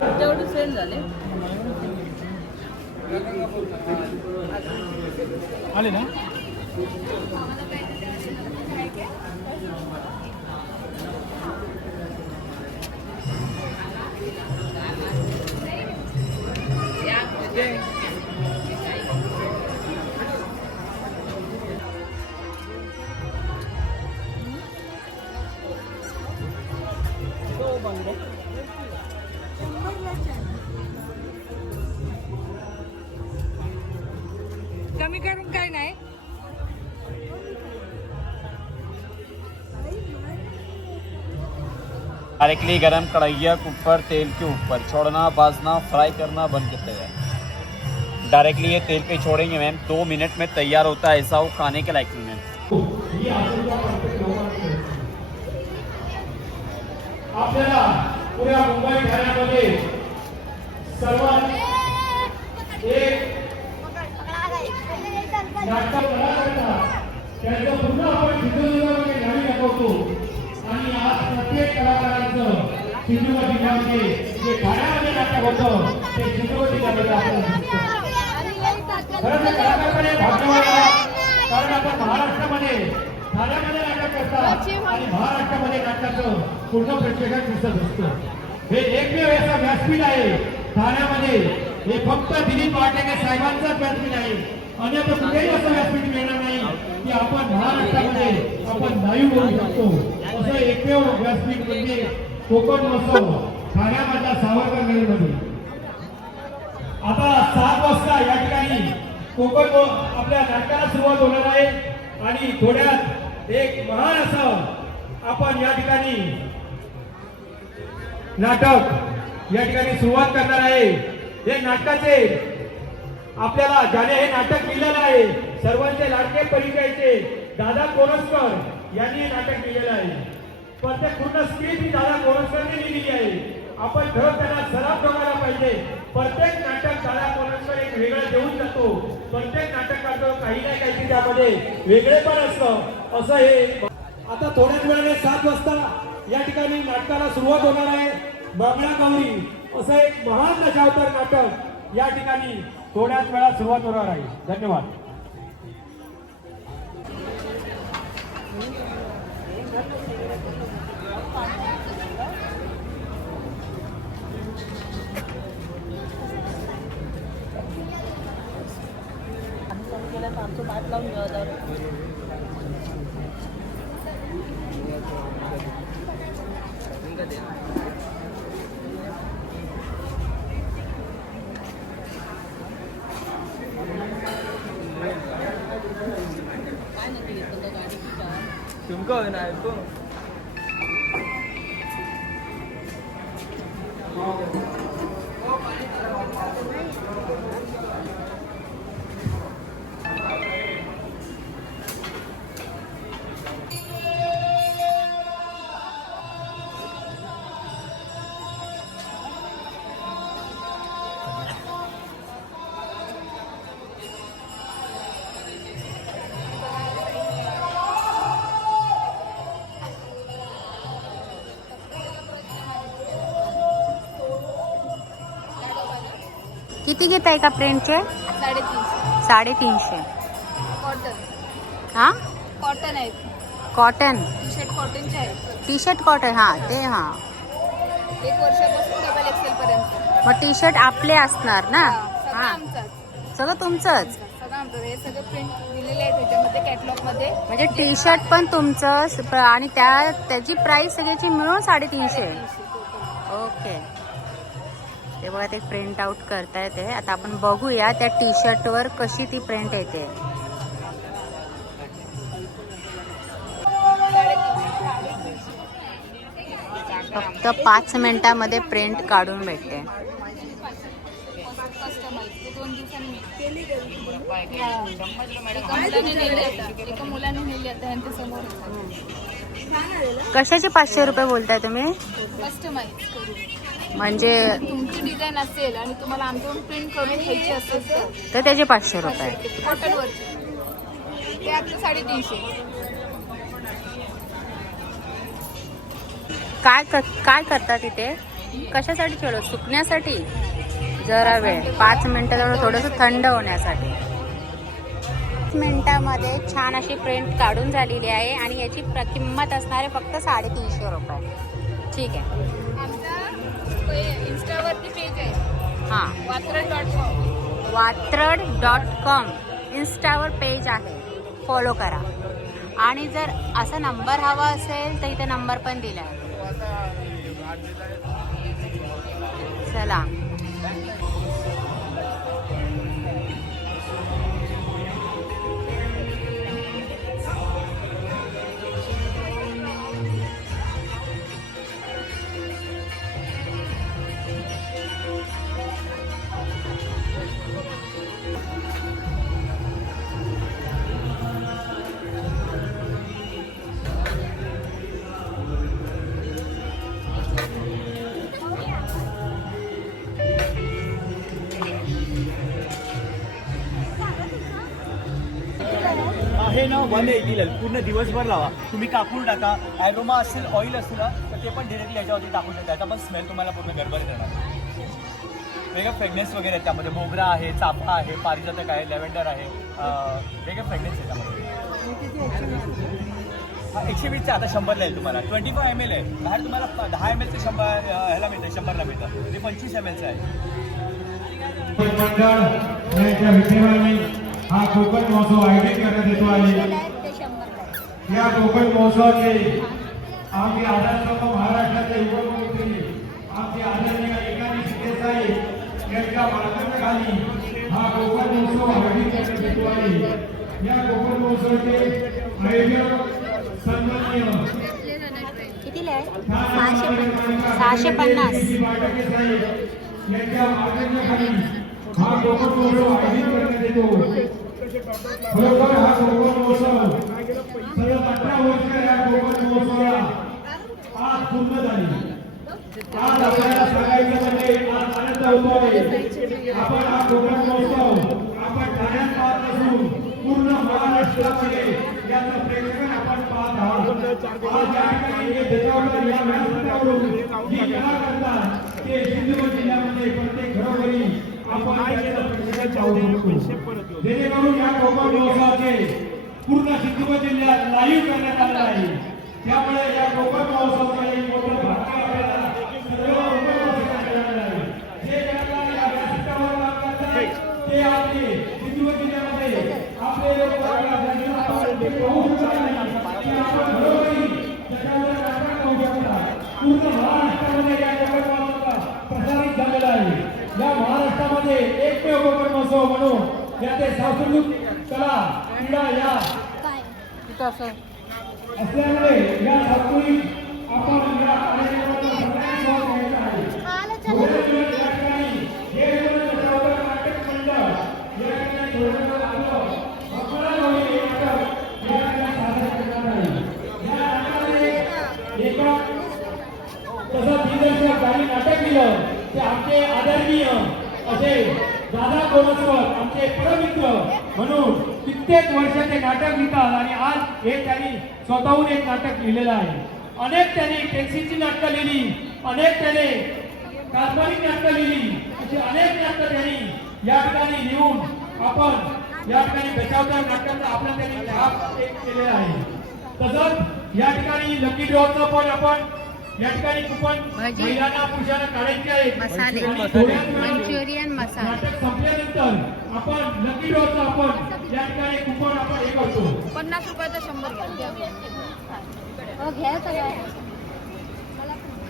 तेवढे सेल झाले. आले ना? कमी डायरेक्टली गरम कढ़ैया के ऊपर तेल के ऊपर छोड़ना, बाजना, फ्राई करना बंद करते हैं। डायरेक्टली ये तेल पे छोड़ेंगे मैम। दो मिनट में तैयार होता है ऐसा वो खाने के लायक मैम मुंबई एक नाटक सिंधुदुर्ग जिल्ह्यामध्ये जे ठाण्यामध्ये नाटक होतं ते सिंधुदुर्ग जिल्ह्यामध्ये आपल्याला दिसतं खरं तर कलाकारकडे भाग्यवान कारण आपण महाराष्ट्रामध्ये ठाण्यामध्ये नाटक करतात आणि महाराष्ट्रामध्ये नाटकाचं पूर्ण प्रेक्षकात दिसत असतं. हे एकमेव याचा व्यासपीठ आहे. ठाण्यामध्ये हे फक्त दिलीप वाटेके साहेबांचंच व्यासपीठ आहे. अन्यथा कुठेही असं व्यासपीठ मिळणार नाही की आपण महाराष्ट्रामध्ये आपण नाही बोलू शकतो. असं एकमेव व्यासपीठ म्हणजे कोकण महोत्सव ठाण्यामधला सावरकर नगरमध्ये आता सात वाजता या ठिकाणी कोकण आपल्या नाटकाला सुरुवात होणार आहे. आणि थोड्यात एक महान असं आपण या ठिकाणी नाटक या ठिकाणी सुरुवात करणार आहे. हे नाटकाचे आपल्याला ज्याने हे नाटक लिहिलेलं आहे सर्वांचे लाडके परिचयचे दादा कोरसकर यांनी हे नाटक लिहिलेलं आहे. पण ते पूर्ण स्क्रीन ही दादा कोरसकरने लिहिलेली आहे. आपण ठरव त्याला सराव करायला पाहिजे. प्रत्येक नाटक दादा कोरसकर एक वेगळं देऊन जातो. प्रत्येक नाटक काही ना काहीतरी त्यामध्ये वेगळे पण असतं. असं हे. आता थोड्याच वेळाने सात वाजता या ठिकाणी नाटकाला सुरुवात होणार आहे. बाबळा गौरी असं एक महान नशावतर नाटक या ठिकाणी थोड्याच वेळात सुरुवात होणार आहे. धन्यवाद. Samsung iPhone rồi rồi. Chúng cười này Phương. किती घेत आहे का प्रिंटचे? साडेतीनशे. साडेतीनशे कॉटन हा? कॉटन आहेत कॉटन टी शर्ट कॉटनचे आहेत टी शर्ट कॉटन हा ते हा. एक वर्षापासून डबल एक्सेल पर्यंत मग टी शर्ट आपले असणार ना? सगळं हा. आमचाच. सगळं तुमचंच? सगळं आमचं हे सगळं प्रिंट दिलेले आहे त्याच्यामध्ये कॅटलॉगमध्ये म्हणजे टी शर्ट पण तुमचं आणि त्या त्याची प्राइस सगळ्याची मिळून साडेतीनशे. ओके ते बघा ते प्रिंट आउट करता येते आता आपण बघूया त्या टी शर्टवर कशी ती प्रिंट येते. फक्त पाच मिनिटामध्ये प्रिंट काढून भेटते. एका मुलाने आता यांच्या समोर कशाचे पाचशे रुपये बोलताय तुम्ही? कस्टमाइज करू म्हणजे तुमची डिझाईन असेल आणि तुम्हाला आमच्याकडून प्रिंट करून घ्यायची असेल तर त्याचे पाचशे रुपये. कॉटनवर ते आपलं साडेतीनशे काय कर- काय करतात तिथे कशासाठी ठेवलं सुकण्यासाठी? जरा वेळ. पाच मिनटं थोडंसं थंड होण्यासाठी. पाच मिनिटामध्ये छान अशी प्रिंट काढून झालेली आहे आणि याची किंमत असणार आहे फक्त साडेतीनशे रुपये. ठीक आहे. आमचा इन्स्टावरती पेज आहे. हां. Vatrat dot com Vatrat dot com इन्स्टावर page आहे. फॉलो करा. आणि जर असा नंबर हवा असेल तर इथे नंबर पण दिला आहे चला. आहे ना वन पूर्ण दिवसभर लावा. तुम्ही कापूर टाका. ॲरोमा असेल ऑइल असेल ना तर ते पण डिरेक्टली याच्यावरती टाकू शकता त्याचा पण स्मेल तुम्हाला पूर्ण गडबड देणार वेगळं फ्रेगनेस वगैरे आहेत त्यामध्ये. मोगरा आहे चाफा आहे पारिजातक आहे लॅव्हेंडर आहे. वेगळं वेगळे आहे त्यामध्ये. हा एकशे वीसचा आता शंभरला येईल तुम्हाला. ट्वेंटी फाय एम एल आहे. बाहेर तुम्हाला दहा एम एलचं शंभर ह्याला मिळतं. शंभरला मिळतं. ते पंचवीस एम एलचं आहे. हा कोकण महोत्सव आयोजित करण्यात येतो आहे. या कोकण महोत्सवाचे आमचे आदर्श महाराष्ट्राचे उपमुख्यमंत्री आमचे आदरणीय एकानी शिंदे साहेब यांच्या मार्गदर्शनाखाली हा कोकण महोत्सव आयोजित करण्यात येतो आहे. या कोकण महोत्सवाचे आयोजक सन्माननीय सहाशे पन्नास. यांच्या मार्गदर्शनाखाली हा कोकण महोत्सव आयोजित करण्यात येतो. खरोखर हा कोकण महोत्सव सलग अठरा वर्ष या कोकण महोत्सवाला आज पूर्ण झाली. आज आपल्याला सांगायचं म्हणजे आज आनंद होतो आहे आपण हा कोकण महोत्सव आपण ठाण्यात पाहत असून पूर्ण महाराष्ट्रामध्ये याचं प्रेक्षण आपण पाहत आहोत. आज या ठिकाणी जे दशावतार या व्यासपीठावरून जी कला करतात ते सिंधुदुर्ग जिल्ह्यामध्ये प्रत्येक घरोघरी आपण त्याचं प्रेक्षण पाहू शकतो जेणेकरून या कोकण महोत्सवाचे पूर्ण सिंधुदुर्ग जिल्ह्यात लाईव्ह करण्यात आलेलं आहे त्यामुळे या कोकण महोत्सवाचं एक आपल्याला सर्व ते आपले सिंधुदुर्ग जिल्ह्यामध्ये आपले आपण पूर्ण महाराष्ट्रामध्ये या कोकण महोत्सवाचा प्रसारित झालेला आहे या महाराष्ट्रामध्ये एकमेव कोकण महोत्सव म्हणून याचे सांस्कृतिक कला क्रीडा या असल्यामुळे या सांस्कृतिक आपण या कार्यक्रमाचा सगळ्यांनी सहभाग घ्यायचा आहे या ठिकाणी हे नाटक मंडळ या ठिकाणी थोड्या दिवस आपलं भक्कम होईल हे नाटक या ठिकाणी सादर करणार आहे या नाटकामध्ये एका तसं दिग्दर्शक ज्यांनी नाटक दिलं ते आमचे आदरणीय असे दादा आमचे परमित्र म्हणून कित्येक वर्षाचे नाटक लिहितात आणि आज हे त्यांनी स्वतःहून एक नाटक लिहिलेलं आहे. अनेक त्यांनी पेन्सिलची नाटकं लिहिली अनेक त्याने काल्पनिक नाटकं लिहिली अशी अनेक नाटकं त्यांनी या ठिकाणी लिहून आपण या ठिकाणी बचावदार नाटकाचा आपला त्यांनी लाभ एक केलेला आहे. तसंच या ठिकाणी लकी ड्रॉचं पण आपण या ठिकाणी कुपन भजी. महिलांना पुरुषांना काढायचे आहे. मसाले. आणि थोड्याच मंचुरियन मसाले. संपल्यानंतर आपण लकी ड्रॉचं आपण या ठिकाणी कुपन आपण हे करतो. पन्नास रुपयाचा शंभर घ्या.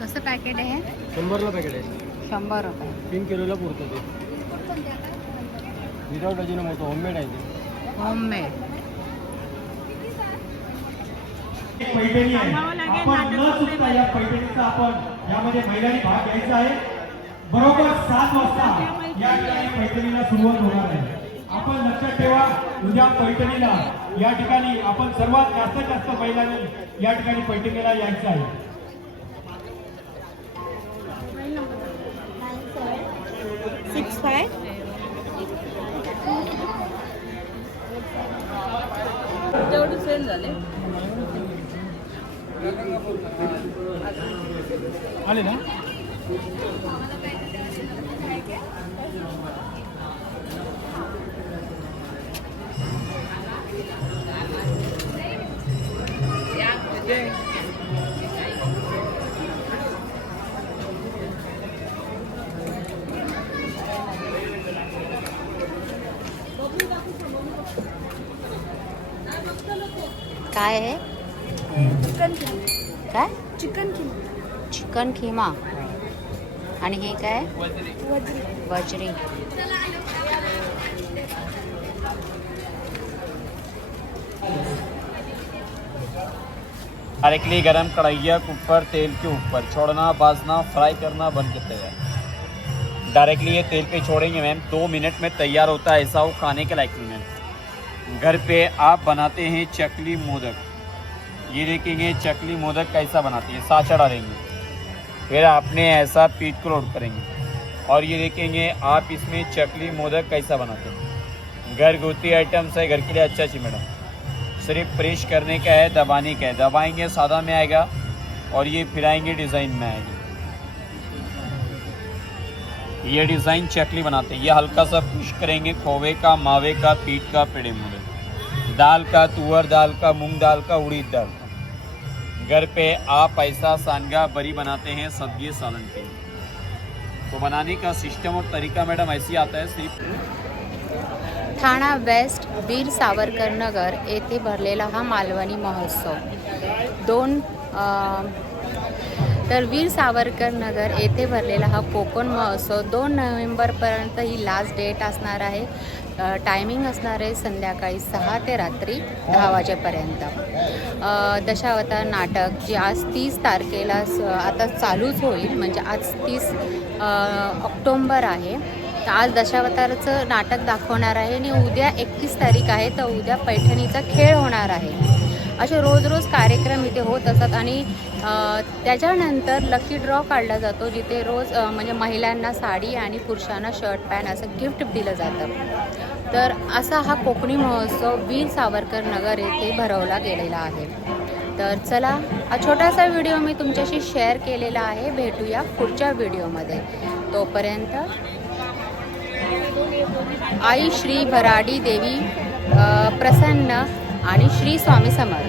कसं पॅकेट आहे? शंभरला पॅकेट आहे. शंभर रुपये. तीन किलोला पुरतं ते. होतं होममेड आहे ते. होममेड पैठणी आहे. आपण न चुकता या पैठणीचा आपण यामध्ये महिलांनी भाग घ्यायचा आहे. बरोबर सात वाजता या ठिकाणी पैठणीला सुरुवात होणार आहे. आपण लक्षात ठेवा उद्या पैठणीला या ठिकाणी आपण सर्वात जास्त जास्त महिलांनी या ठिकाणी पैठणीला यायचं आहे. सिक्स फाय तेवढे सेल झाले. आले ना? काय आहे? चिकन काय? Chicken chicken keema. आणि हे काय? वजरी. डायरेक्टली गरम कढ़ाइया के ऊपर तेल के ऊपर. छोड़ना बाजना फ्राई करना बन के तैयार. डायरेक्टली ये तेल पे छोड़ेंगे मैम दो मिनट में तैयार होता है ऐसा वो खाने के लायक नहीं मैम घर पे आप बनाते हैं चकली मोदक. ये देखेंगे चकली मोदक कैसा बनाते हैं, साचा डालेंगे। फिर आपने ऐसा पीठ को लोड करेंगे। और ये देखेंगे, आप इसमें चकली मोदक कैसा बनाते हैं। घरगुती आइटम्स है, घर के लिए अच्छा चाहिए मैडम। सिर्फ़ प्रेस करने का है, दबाने का है। दबाएँगे, सादा में आएगा, और ये फिराएँगे, डिज़ाइन में आएगी। ये डिज़ाइन चकली बनाते हैं। ये हल्का सा पुश करेंगे, खोवे का, मावे का, पीठ का, पेड़े मुड़े दाल का, तुअर दाल का, मूंग दाल का, उड़ीद दाल। घर पे आप ऐसा सानगा बरी बनाते हैं सब्जी सालन के तो बनाने का सिस्टम और तरीका मैडम ऐसी आता है सिर्फ ठाणा वेस्ट वीर सावरकर नगर येथे भरलेला हा मालवणी महोत्सव. दोन तर वीर सावरकर नगर येथे भरलेला हा कोकण महोत्सव. दोन नोव्हेंबरपर्यंत ही लास्ट डेट असणार आहे. टायमिंग असणार आहे संध्याकाळी सहा ते रात्री दहा वाजेपर्यंत. दशावतार नाटक जे आज तीस तारखेला स- आता चालूच होईल म्हणजे आज तीस ऑक्टोंबर आहे. तर आज दशावतारचं नाटक दाखवणार आहे आणि उद्या एकतीस तारीख आहे तर उद्या पैठणीचा खेळ होणार आहे. असे रोज रोज कार्यक्रम इथे होत असतात आणि त्याच्यानंतर लकी ड्रॉ काढला जातो जिथे रोज म्हणजे महिलांना साडी आणि पुरुषांना शर्ट पॅन्ट असं गिफ्ट दिलं जातं. तर असा हा कोकणी महोत्सव वीर सावरकर नगर येथे भरवला गेलेला आहे. तर चला हा छोटासा व्हिडिओ मी तुमच्याशी शेअर केलेला आहे. भेटूया पुढच्या व्हिडिओमध्ये तोपर्यंत आई श्री भराडी देवी प्रसन्न आणि श्री स्वामी समर्थ.